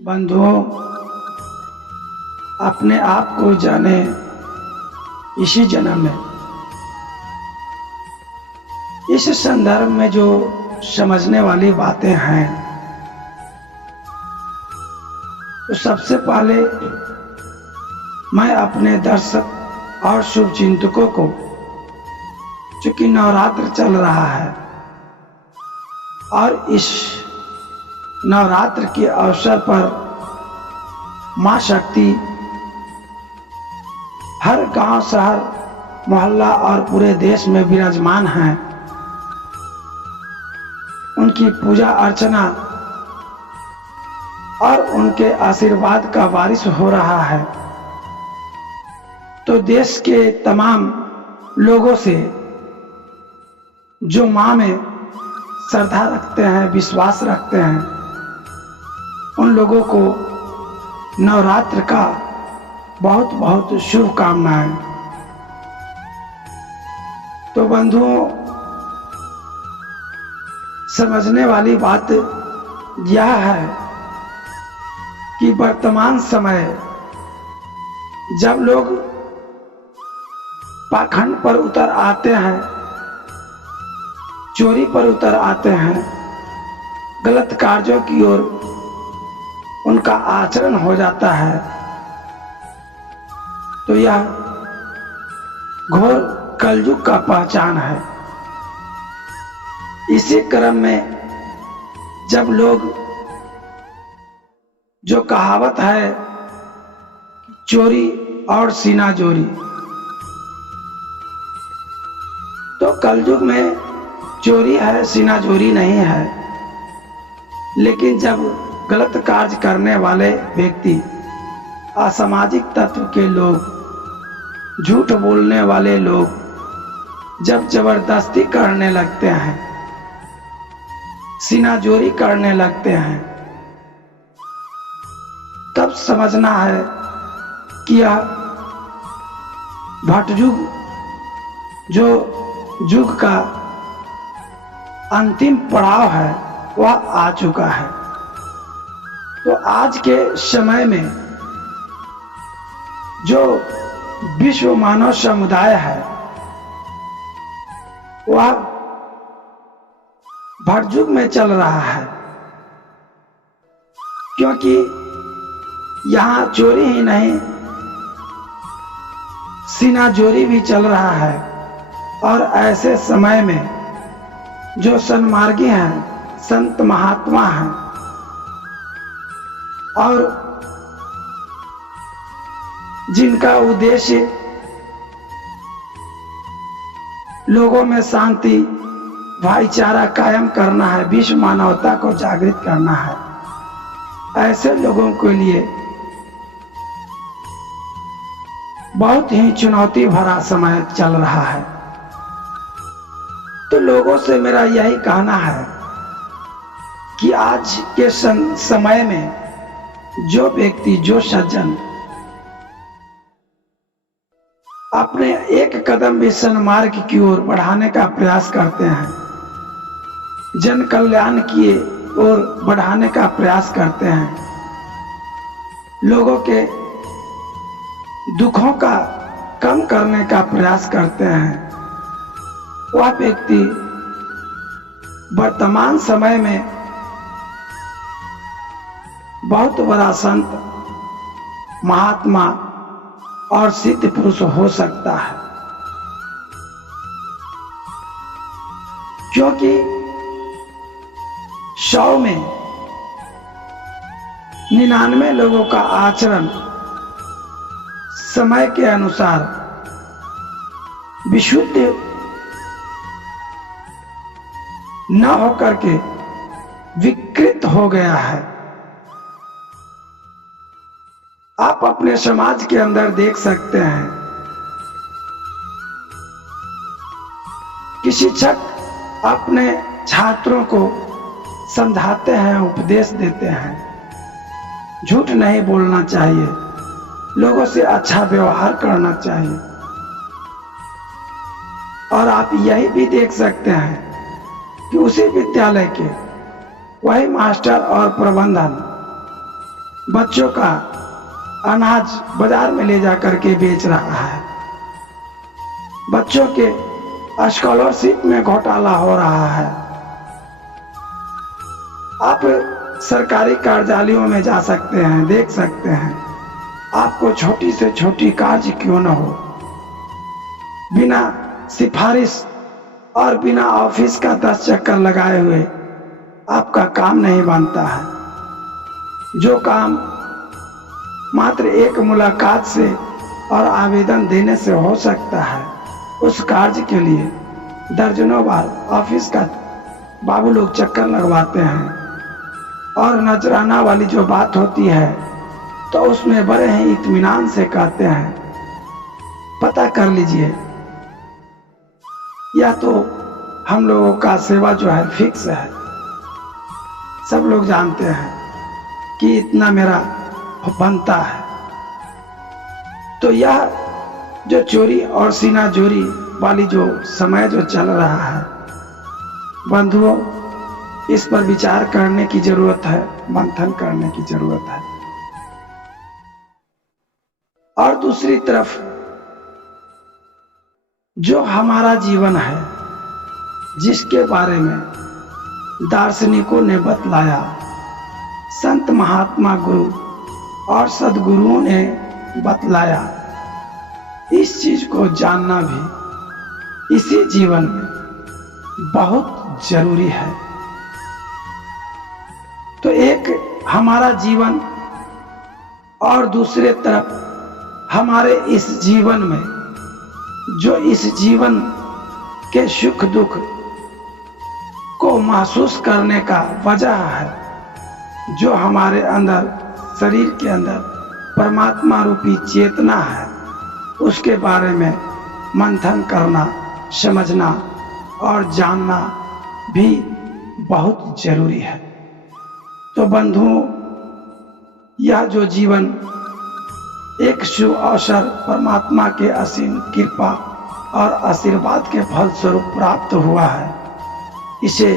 बंधुओं, अपने आप को जाने इसी जन्म में। इस संदर्भ में जो समझने वाली बातें हैं, तो सबसे पहले मैं अपने दर्शक और शुभचिंतकों को, चूंकि नवरात्र चल रहा है और इस नवरात्र के अवसर पर मां शक्ति हर गांव, शहर, मोहल्ला और पूरे देश में विराजमान हैं। उनकी पूजा अर्चना और उनके आशीर्वाद का बारिश हो रहा है। तो देश के तमाम लोगों से जो मां में श्रद्धा रखते हैं, विश्वास रखते हैं, उन लोगों को नवरात्र का बहुत बहुत शुभकामनाएं। तो बंधुओं, समझने वाली बात यह है कि वर्तमान समय जब लोग पाखंड पर उतर आते हैं, चोरी पर उतर आते हैं, गलत कार्यों की ओर उनका आचरण हो जाता है, तो यह घोर कलयुग का पहचान है। इसी क्रम में जब लोग, जो कहावत है चोरी और सीना जोरी, तो कलयुग में चोरी है, सीना जोरी नहीं है। लेकिन जब गलत कार्य करने वाले व्यक्ति, असामाजिक तत्व के लोग, झूठ बोलने वाले लोग जब जबरदस्ती करने लगते हैं, सीनाजोरी करने लगते हैं, तब समझना है कि यह भटयुग, जो युग का अंतिम पड़ाव है, वह आ चुका है। तो आज के समय में जो विश्व मानव समुदाय है, वह भटयुग में चल रहा है, क्योंकि यहां चोरी ही नहीं, सीनाजोरी भी चल रहा है। और ऐसे समय में जो सन्मार्गी हैं, संत महात्मा हैं और जिनका उद्देश्य लोगों में शांति, भाईचारा कायम करना है, विश्व मानवता को जागृत करना है, ऐसे लोगों के लिए बहुत ही चुनौती भरा समय चल रहा है। तो लोगों से मेरा यही कहना है कि आज के समय में जो व्यक्ति, जो सज्जन अपने एक कदम भी सन्मार्ग की ओर बढ़ाने का प्रयास करते हैं, जन कल्याण की ओर बढ़ाने का प्रयास करते हैं, लोगों के दुखों का कम करने का प्रयास करते हैं, वह व्यक्ति वर्तमान समय में बहुत बड़ा संत, महात्मा और सिद्ध पुरुष हो सकता है। क्योंकि 100 में 99 लोगों का आचरण समय के अनुसार विशुद्ध न होकर के विकृत हो गया है। आप अपने समाज के अंदर देख सकते हैं कि शिक्षक अपने छात्रों को समझाते हैं, उपदेश देते हैं, झूठ नहीं बोलना चाहिए, लोगों से अच्छा व्यवहार करना चाहिए। और आप यही भी देख सकते हैं कि उसी विद्यालय के वही मास्टर और प्रबंधन बच्चों का अनाज बाजार में ले जाकर के बेच रहा है। बच्चों के स्कॉलरशिप में घोटाला हो रहा है। आप सरकारी कार्यालयों में जा सकते हैं, देख सकते हैं, आपको छोटी से छोटी कार्य क्यों न हो, बिना सिफारिश और बिना ऑफिस का 10 चक्कर लगाए हुए आपका काम नहीं बनता है। जो काम मात्र एक मुलाकात से और आवेदन देने से हो सकता है, उस कार्य के लिए दर्जनों बार ऑफिस का बाबू लोग चक्कर लगवाते हैं। और नजराना वाली जो बात होती है तो उसमें बड़े ही इत्मीनान से कहते हैं, पता कर लीजिए, या तो हम लोगों का सेवा जो है फिक्स है, सब लोग जानते हैं कि इतना मेरा बनता है। तो यह जो चोरी और सीना चोरी वाली जो समय जो चल रहा है, बंधुओं, इस पर विचार करने की जरूरत है, मंथन करने की जरूरत है। और दूसरी तरफ जो हमारा जीवन है, जिसके बारे में दार्शनिकों ने बतलाया, संत महात्मा गुरु और सदगुरुओं ने बतलाया, इस चीज को जानना भी इसी जीवन में बहुत जरूरी है। तो एक हमारा जीवन और दूसरे तरफ हमारे इस जीवन में जो इस जीवन के सुख दुख को महसूस करने का वजह है, जो हमारे अंदर शरीर के अंदर परमात्मा रूपी चेतना है, उसके बारे में मंथन करना, समझना और जानना भी बहुत जरूरी है। तो बंधुओं, यह जो जीवन एक शुभ अवसर परमात्मा के असीम कृपा और आशीर्वाद के फल स्वरूप प्राप्त हुआ है, इसे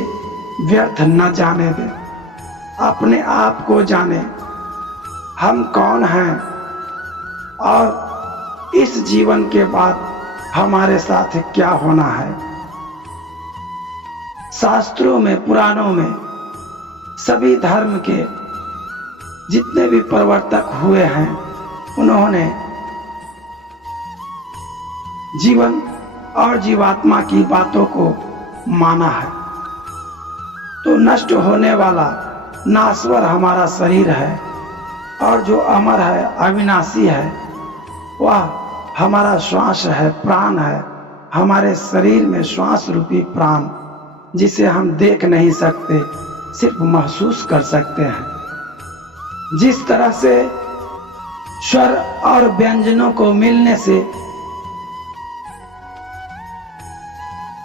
व्यर्थ न जाने दें। अपने आप को जाने, हम कौन हैं और इस जीवन के बाद हमारे साथ क्या होना है। शास्त्रों में, पुराणों में सभी धर्म के जितने भी प्रवर्तक हुए हैं, उन्होंने जीवन और जीवात्मा की बातों को माना है। तो नष्ट होने वाला नाश्वर हमारा शरीर है और जो अमर है, अविनाशी है, वह हमारा श्वास है, प्राण है। हमारे शरीर में श्वास रूपी प्राण, जिसे हम देख नहीं सकते, सिर्फ महसूस कर सकते हैं। जिस तरह से स्वर और व्यंजनों को मिलने से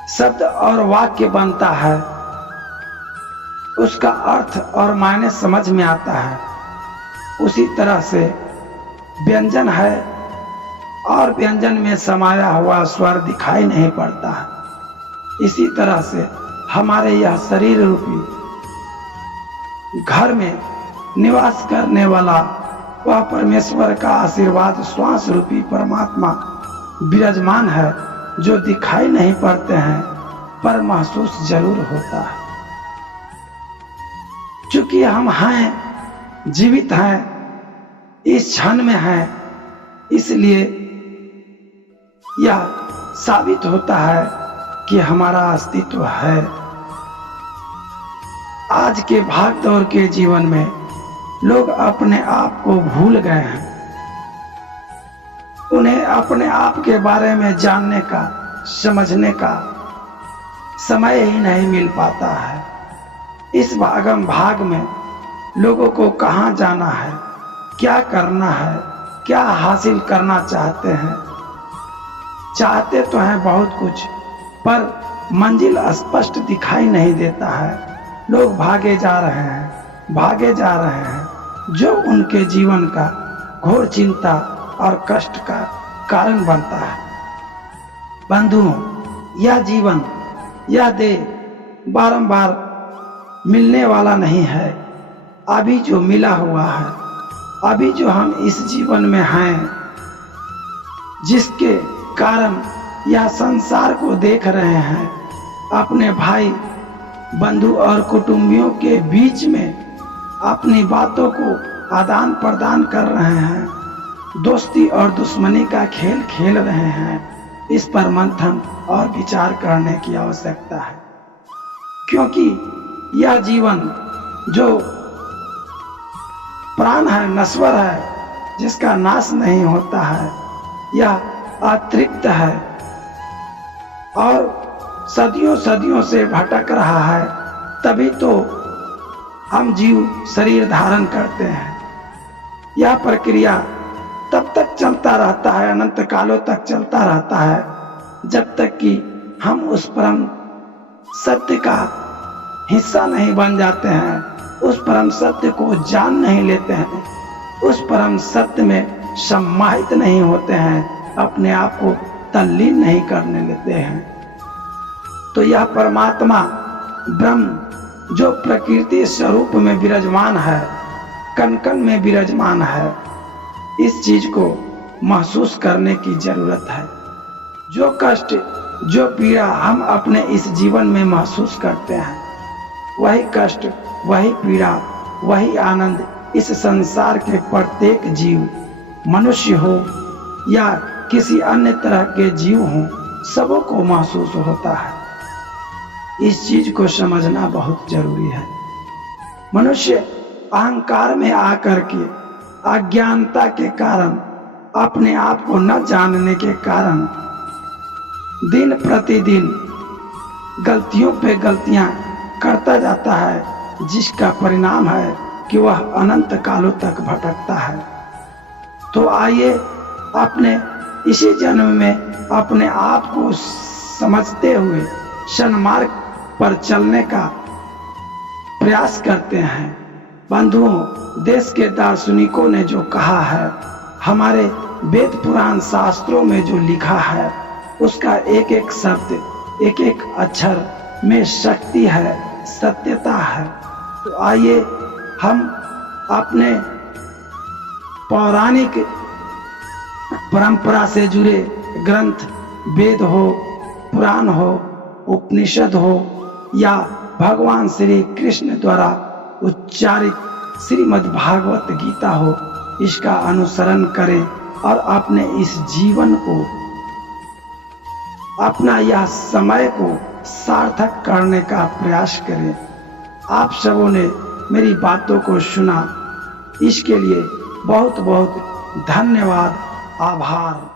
शब्द और वाक्य बनता है, उसका अर्थ और मायने समझ में आता है, उसी तरह से व्यंजन है और व्यंजन में समाया हुआ स्वर दिखाई नहीं पड़ता है। इसी तरह से हमारे यह शरीर रूपी घर में निवास करने वाला वह परमेश्वर का आशीर्वाद श्वास रूपी परमात्मा विराजमान है, जो दिखाई नहीं पड़ते हैं पर महसूस जरूर होता है। चूंकि हम हैं, जीवित हैं, इस क्षण में हैं, इसलिए यह साबित होता है कि हमारा अस्तित्व है। आज के भाग दौड़ के जीवन में लोग अपने आप को भूल गए हैं। उन्हें अपने आप के बारे में जानने का, समझने का समय ही नहीं मिल पाता है। इस भागम भाग में लोगों को कहाँ जाना है, क्या करना है, क्या हासिल करना चाहते हैं। चाहते तो हैं बहुत कुछ, पर मंजिल स्पष्ट दिखाई नहीं देता है। लोग भागे जा रहे हैं, भागे जा रहे हैं, जो उनके जीवन का घोर चिंता और कष्ट का कारण बनता है। बंधुओं, यह जीवन, यह देह बारंबार मिलने वाला नहीं है। अभी जो मिला हुआ है, अभी जो हम इस जीवन में हैं, जिसके कारण यह संसार को देख रहे हैं, अपने भाई बंधु और कुटुंबियों के बीच में अपनी बातों को आदान प्रदान कर रहे हैं, दोस्ती और दुश्मनी का खेल खेल रहे हैं, इस पर मंथन और विचार करने की आवश्यकता है। क्योंकि यह जीवन जो प्राण है, नश्वर है, जिसका नाश नहीं होता है, यह अतृप्त है और सदियों सदियों से भटक रहा है। तभी तो हम जीव शरीर धारण करते हैं। यह प्रक्रिया तब तक चलता रहता है, अनंत कालों तक चलता रहता है, जब तक कि हम उस परम सत्य का हिस्सा नहीं बन जाते हैं, उस परम सत्य को जान नहीं लेते हैं, उस परम सत्य में सम्माहित नहीं होते हैं, अपने आप को तल्लीन नहीं करने लेते हैं। तो यह परमात्मा ब्रह्म जो प्रकृति स्वरूप में विराजमान है, कण कण में विराजमान है, इस चीज को महसूस करने की जरूरत है। जो कष्ट, जो पीड़ा हम अपने इस जीवन में महसूस करते हैं, वही कष्ट, वही पीड़ा, वही आनंद इस संसार के प्रत्येक जीव, मनुष्य हो या किसी अन्य तरह के जीव हो, सबों को महसूस होता है। इस चीज को समझना बहुत जरूरी है। मनुष्य अहंकार में आकर के, अज्ञानता के कारण, अपने आप को न जानने के कारण दिन प्रतिदिन गलतियों पे गलतियां करता जाता है, जिसका परिणाम है कि वह अनंत कालों तक भटकता है। तो आइए अपने इसी जन्म में अपने आप को समझते हुए सन्मार्ग पर चलने का प्रयास करते हैं। बंधुओं, देश के दार्शनिकों ने जो कहा है, हमारे वेद पुराण शास्त्रों में जो लिखा है, उसका एक एक शब्द, एक एक अक्षर में शक्ति है, सत्यता है। तो आइए हम अपने पौराणिक परंपरा से जुड़े ग्रंथ, वेद हो, पुराण हो, उपनिषद हो या भगवान श्री कृष्ण द्वारा उच्चारित श्रीमद् भागवत गीता हो, इसका अनुसरण करें और अपने इस जीवन को, अपना यह समय को सार्थक करने का प्रयास करें। आप सबों ने मेरी बातों को सुना, इसके लिए बहुत बहुत धन्यवाद, आभार।